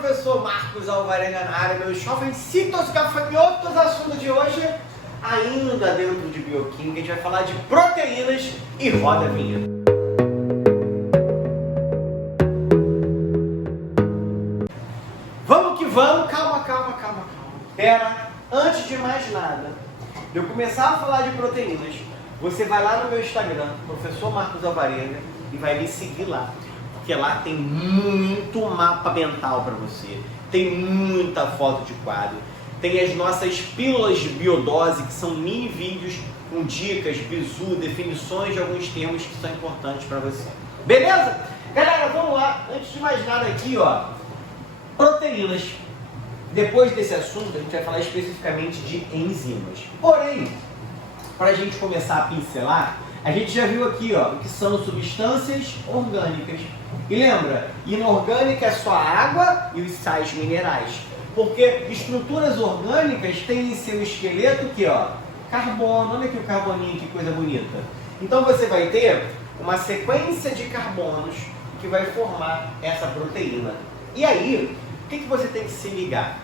professor Marcos Alvarenga na área, meus jovens gafanhotos. Assunto de hoje, ainda dentro de bioquímica, a gente vai falar de proteínas e roda a vinheta. Vamos que vamos, calma. Pera, antes de mais nada, de eu começar a falar de proteínas, você vai lá no meu Instagram, professor Marcos Alvarenga, e vai me seguir lá. Porque lá tem muito mapa mental para você, tem muita foto de quadro, tem as nossas pílulas de biodose, que são mini vídeos com dicas, bizu, definições de alguns termos que são importantes para você. Beleza? Galera, vamos lá. Antes de mais nada aqui, ó, proteínas. Depois desse assunto, a gente vai falar especificamente de enzimas. Porém, para a gente começar a pincelar, a gente já viu aqui, ó, o que são substâncias orgânicas. E lembra, inorgânica é só a água e os sais minerais. Porque estruturas orgânicas têm em seu esqueleto aqui, ó, carbono. Olha aqui o carboninho, que coisa bonita. Então você vai ter uma sequência de carbonos que vai formar essa proteína. E aí, o que você tem que se ligar?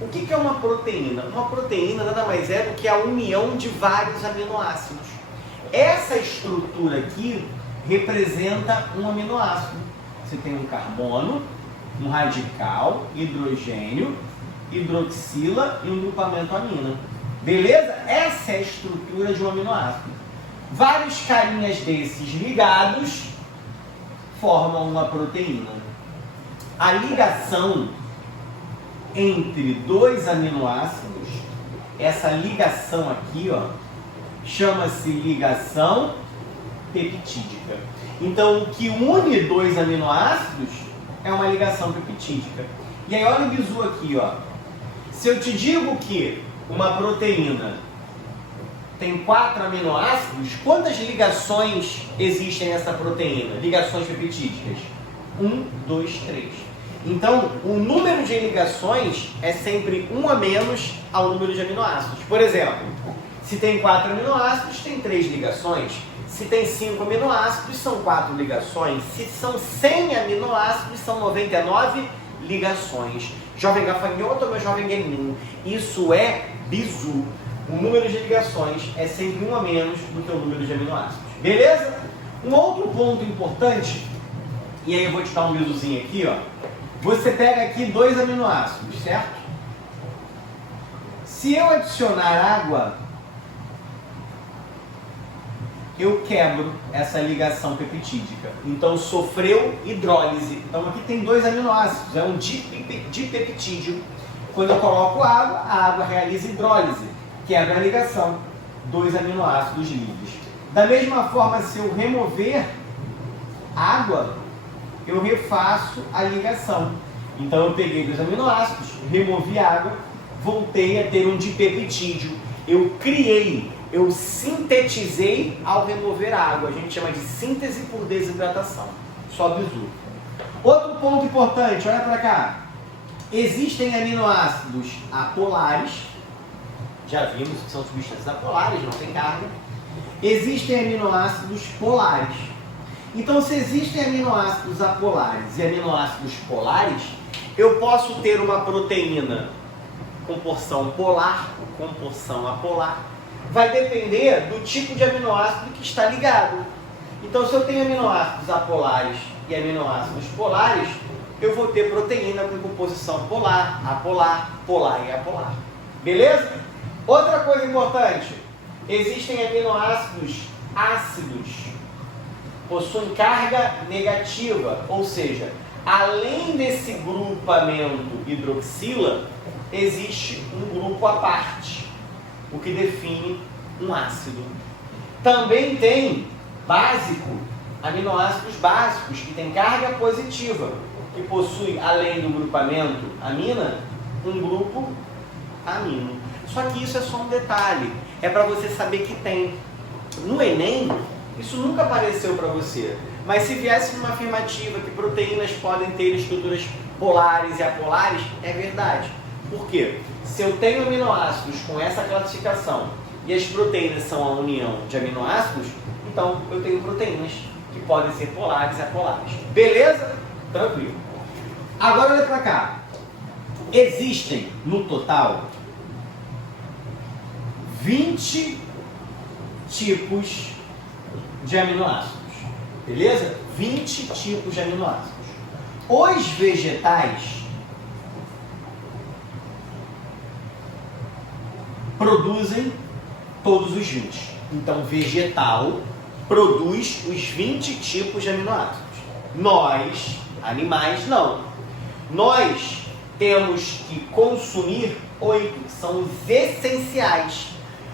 O que é uma proteína? Uma proteína nada mais é do que a união de vários aminoácidos. Essa estrutura aqui representa um aminoácido. Você tem um carbono, um radical, hidrogênio, hidroxila e um grupamento amina. Beleza? Essa é a estrutura de um aminoácido. Vários carinhas desses ligados formam uma proteína. A ligação entre dois aminoácidos, essa ligação aqui, ó, chama-se ligação peptídica. Então, o que une dois aminoácidos é uma ligação peptídica. E aí, olha o bizu aqui, ó. Se eu te digo que uma proteína tem 4 aminoácidos, quantas ligações existem nessa proteína? Ligações peptídicas? 1, 2, 3. Então, o número de ligações é sempre 1 a menos ao número de aminoácidos. Por exemplo, se tem 4 aminoácidos, tem 3 ligações. Se tem 5 aminoácidos, são 4 ligações. Se são 100 aminoácidos, são 99 ligações. Jovem gafanhoto ou meu jovem guerrinho? Isso é bizu. O número de ligações é sempre 1 a menos do que o número de aminoácidos. Beleza? Um outro ponto importante, e aí eu vou te dar um bizuzinho aqui, ó. Você pega aqui 2 aminoácidos, certo? Se eu adicionar água, eu quebro essa ligação peptídica. Então sofreu hidrólise. Então aqui tem 2 aminoácidos, é um dipeptídeo. Quando eu coloco água, a água realiza hidrólise, quebra a ligação, 2 aminoácidos livres. Da mesma forma, se eu remover água, eu refaço a ligação. Então eu peguei 2 aminoácidos, removi água, voltei a ter um dipeptídeo. Eu sintetizei ao remover a água. A gente chama de síntese por desidratação. Só bizu. Outro ponto importante, olha para cá. Existem aminoácidos apolares. Já vimos que são substâncias apolares, não tem carga. Existem aminoácidos polares. Então, se existem aminoácidos apolares e aminoácidos polares, eu posso ter uma proteína com porção polar ou com porção apolar. Vai depender do tipo de aminoácido que está ligado. Então, se eu tenho aminoácidos apolares e aminoácidos polares, eu vou ter proteína com composição polar, apolar, polar e apolar. Beleza? Outra coisa importante, existem aminoácidos ácidos, possuem carga negativa, ou seja, além desse grupamento hidroxila, existe um grupo à parte, o que define um ácido. Também tem aminoácidos básicos, que têm carga positiva, que possui, além do grupamento amina, um grupo amino. Só que isso é só um detalhe, é para você saber que tem. No Enem, isso nunca apareceu para você, mas se viesse uma afirmativa que proteínas podem ter estruturas polares e apolares, é verdade. Por quê? Se eu tenho aminoácidos com essa classificação e as proteínas são a união de aminoácidos, então eu tenho proteínas que podem ser polares e apolares. Beleza? Tranquilo. Agora olha para cá. Existem, no total, 20 tipos de aminoácidos, beleza? 20 tipos de aminoácidos. Os vegetais produzem todos os 20. Então, vegetal produz os 20 tipos de aminoácidos. Nós, animais, não. Nós temos que consumir 8, que são os essenciais.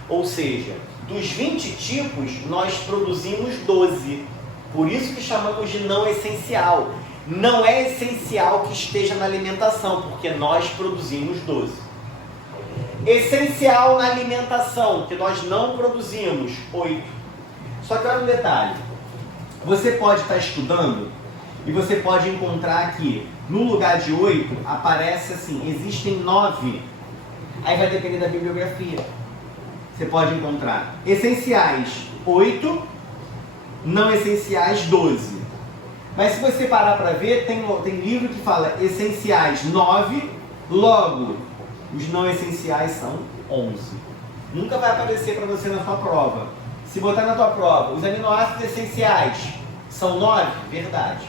Ou seja, dos 20 tipos, nós produzimos 12. Por isso que chamamos de não essencial. Não é essencial que esteja na alimentação, porque nós produzimos 12. Essencial na alimentação, que nós não produzimos, 8. Só que olha um detalhe. Você pode estar estudando e você pode encontrar que no lugar de 8 aparece assim, existem 9. Aí vai depender da bibliografia. Você pode encontrar essenciais 8, não essenciais 12. Mas se você parar para ver, tem livro que fala essenciais 9, logo os não essenciais são 11. Nunca vai aparecer para você na sua prova. Se botar na tua prova, os aminoácidos essenciais são 9, verdade.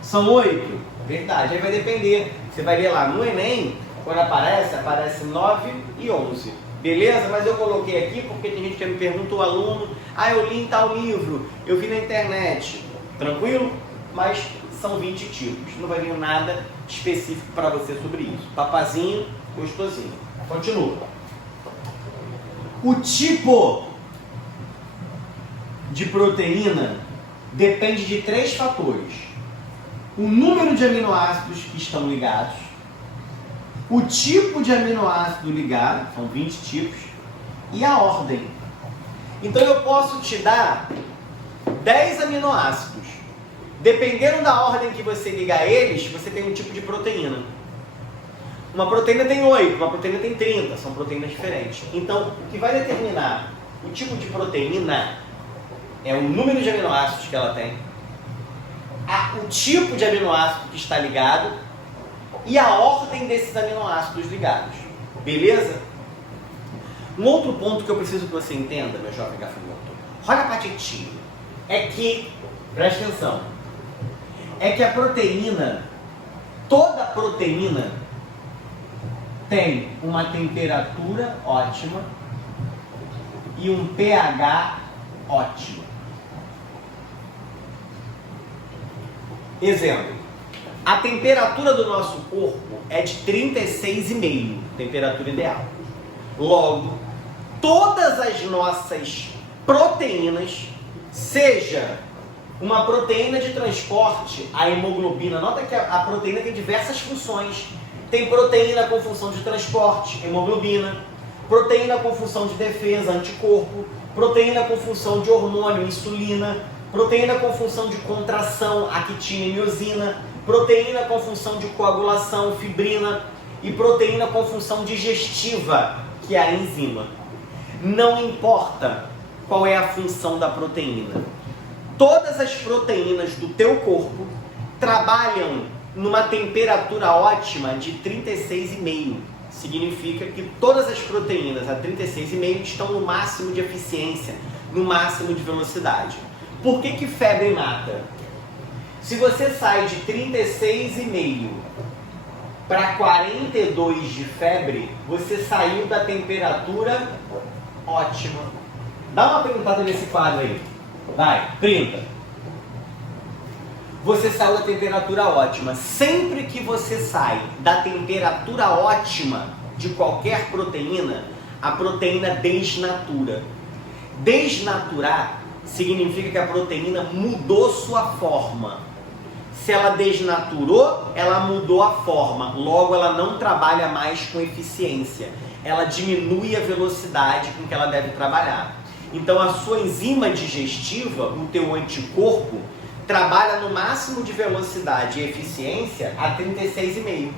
São 8, verdade. Aí vai depender. Você vai ler lá no Enem, quando aparece 9 e 11. Beleza? Mas eu coloquei aqui porque tem gente que me pergunta, o aluno, eu li em tal livro, eu vi na internet. Tranquilo? Mas são 20 tipos. Não vai vir nada específico para você sobre isso. Papazinho, gostosinho. Continua. O tipo de proteína depende de 3 fatores. O número de aminoácidos que estão ligados, o tipo de aminoácido ligado, são 20 tipos, e a ordem. Então eu posso te dar 10 aminoácidos. Dependendo da ordem que você ligar eles, você tem um tipo de proteína. Uma proteína tem 8, uma proteína tem 30, são proteínas diferentes. Então, o que vai determinar o tipo de proteína é o número de aminoácidos que ela tem, o tipo de aminoácido que está ligado e a ordem desses aminoácidos ligados. Beleza? Um outro ponto que eu preciso que você entenda, meu jovem gafanhoto, olha para titinho, é que, presta atenção, é que a proteína, toda proteína tem uma temperatura ótima e um pH ótimo. Exemplo, a temperatura do nosso corpo é de 36,5, temperatura ideal. Logo, todas as nossas proteínas, seja uma proteína de transporte, a hemoglobina, nota que a proteína tem diversas funções. Tem proteína com função de transporte, hemoglobina, proteína com função de defesa, anticorpo, proteína com função de hormônio, insulina, proteína com função de contração, actina e miosina, proteína com função de coagulação, fibrina, e proteína com função digestiva, que é a enzima. Não importa qual é a função da proteína. Todas as proteínas do teu corpo trabalham numa temperatura ótima de 36,5. Significa que todas as proteínas a 36,5 estão no máximo de eficiência, no máximo de velocidade. Por que febre mata? Se você sai de 36,5 para 42 de febre, você saiu da temperatura ótima. Dá uma perguntada nesse quadro aí. Vai, 30. Você saiu da temperatura ótima. Sempre que você sai da temperatura ótima de qualquer proteína, a proteína desnatura. Desnaturar significa que a proteína mudou sua forma. Se ela desnaturou, ela mudou a forma. Logo, ela não trabalha mais com eficiência. Ela diminui a velocidade com que ela deve trabalhar. Então, a sua enzima digestiva, o teu anticorpo, trabalha no máximo de velocidade e eficiência a 36,5.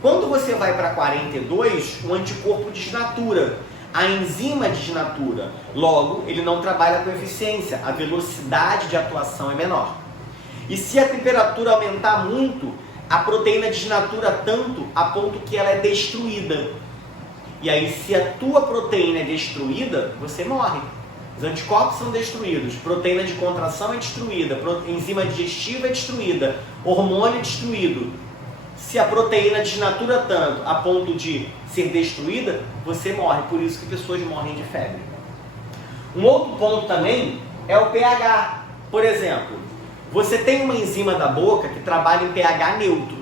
Quando você vai para 42, o anticorpo desnatura. A enzima desnatura. Logo, ele não trabalha com eficiência. A velocidade de atuação é menor. E se a temperatura aumentar muito, a proteína desnatura tanto a ponto que ela é destruída. E aí, se a tua proteína é destruída, você morre. Os anticorpos são destruídos, proteína de contração é destruída, enzima digestiva é destruída, hormônio é destruído. Se a proteína desnatura tanto a ponto de ser destruída, você morre. Por isso que pessoas morrem de febre. Um outro ponto também é o pH. Por exemplo, você tem uma enzima da boca que trabalha em pH neutro.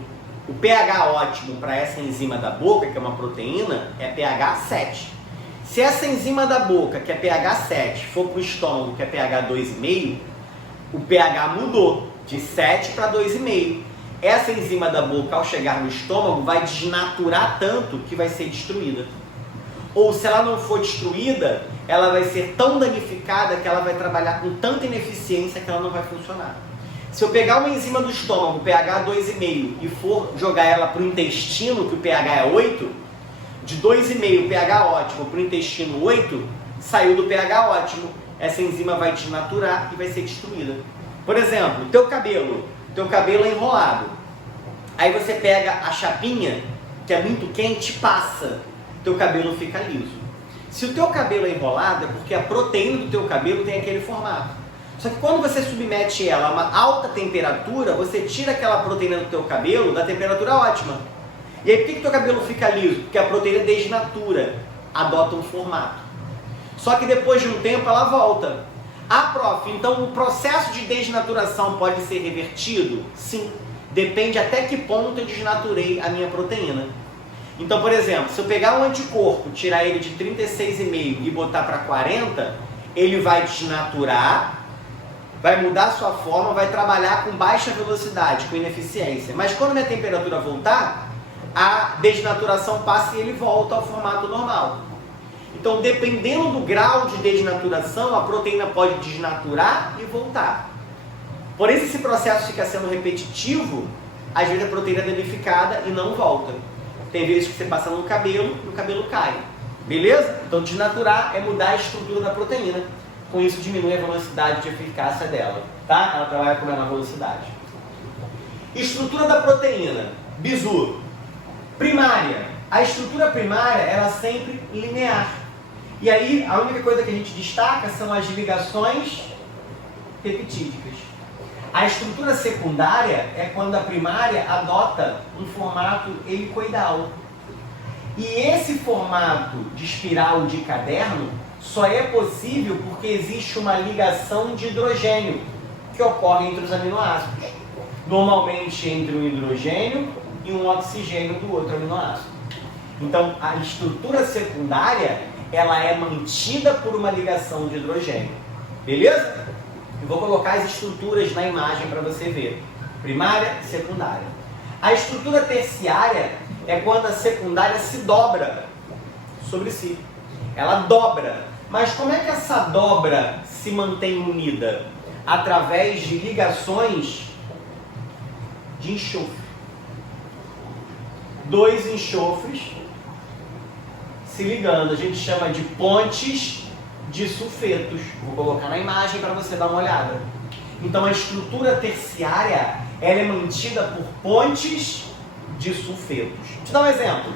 O pH ótimo para essa enzima da boca, que é uma proteína, é pH 7. Se essa enzima da boca, que é pH 7, for para o estômago, que é pH 2,5, o pH mudou de 7 para 2,5. Essa enzima da boca, ao chegar no estômago, vai desnaturar tanto que vai ser destruída. Ou se ela não for destruída, ela vai ser tão danificada que ela vai trabalhar com tanta ineficiência que ela não vai funcionar. Se eu pegar uma enzima do estômago, pH 2,5, e for jogar ela para o intestino, que o pH é 8, de 2,5 pH ótimo para o intestino 8, saiu do pH ótimo. Essa enzima vai desnaturar e vai ser destruída. Por exemplo, teu cabelo é enrolado. Aí você pega a chapinha, que é muito quente, passa. Teu cabelo fica liso. Se o teu cabelo é enrolado, é porque a proteína do teu cabelo tem aquele formato. Só que quando você submete ela a uma alta temperatura, você tira aquela proteína do teu cabelo da temperatura ótima. E aí por que o teu cabelo fica liso? Porque a proteína desnatura, adota um formato. Só que depois de um tempo ela volta. Ah, prof, então o processo de desnaturação pode ser revertido? Sim. Depende até que ponto eu desnaturei a minha proteína. Então, por exemplo, se eu pegar um anticorpo, tirar ele de 36,5 e botar para 40, ele vai desnaturar, vai mudar a sua forma, vai trabalhar com baixa velocidade, com ineficiência. Mas quando minha temperatura voltar, a desnaturação passa e ele volta ao formato normal. Então, dependendo do grau de desnaturação, a proteína pode desnaturar e voltar. Por isso, esse processo fica sendo repetitivo, às vezes a proteína é danificada e não volta. Tem vezes que você passa no cabelo e o cabelo cai. Beleza? Então, desnaturar é mudar a estrutura da proteína. Com isso, diminui a velocidade de eficácia dela. Tá? Ela trabalha com menor velocidade. Estrutura da proteína. Bizu. Primária. A estrutura primária, ela é sempre linear. E aí, a única coisa que a gente destaca são as ligações peptídicas. A estrutura secundária é quando a primária adota um formato helicoidal. E esse formato de espiral de caderno só é possível porque existe uma ligação de hidrogênio que ocorre entre os aminoácidos. Normalmente entre um hidrogênio e um oxigênio do outro aminoácido. Então, a estrutura secundária, ela é mantida por uma ligação de hidrogênio. Beleza? Eu vou colocar as estruturas na imagem para você ver. Primária e secundária. A estrutura terciária é quando a secundária se dobra sobre si. Ela dobra. Mas como é que essa dobra se mantém unida? Através de ligações de enxofre. Dois enxofres se ligando. A gente chama de pontes de sulfetos. Vou colocar na imagem para você dar uma olhada. Então a estrutura terciária, ela é mantida por pontes de sulfetos. Vou te dar um exemplo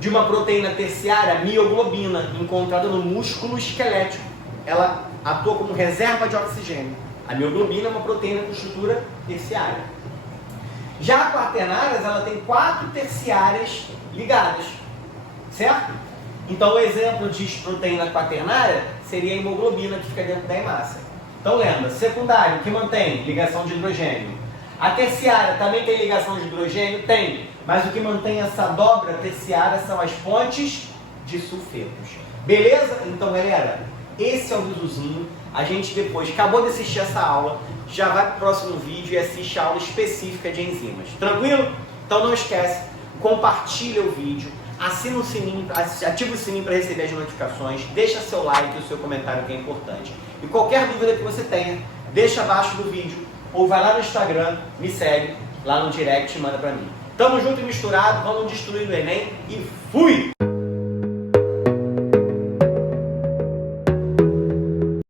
de uma proteína terciária, mioglobina, encontrada no músculo esquelético. Ela atua como reserva de oxigênio. A mioglobina é uma proteína com estrutura terciária. Já a quaternárias, ela tem 4 terciárias ligadas, certo? Então o exemplo de proteína quaternária seria a hemoglobina que fica dentro da hemácia. Então lembra, secundário, que mantém ligação de hidrogênio. A terciária também tem ligação de hidrogênio? Tem. Mas o que mantém essa dobra terciária são as pontes de sulfetos. Beleza? Então galera, esse é o bizuzinho. A gente depois, acabou de assistir essa aula, já vai para o próximo vídeo e assiste a aula específica de enzimas. Tranquilo? Então não esquece, compartilha o vídeo. Assina o sininho, ativa o sininho para receber as notificações, deixa seu like e o seu comentário que é importante. E qualquer dúvida que você tenha, deixa abaixo do vídeo ou vai lá no Instagram, me segue lá no direct e manda para mim. Tamo junto e misturado, vamos destruir o Enem e fui!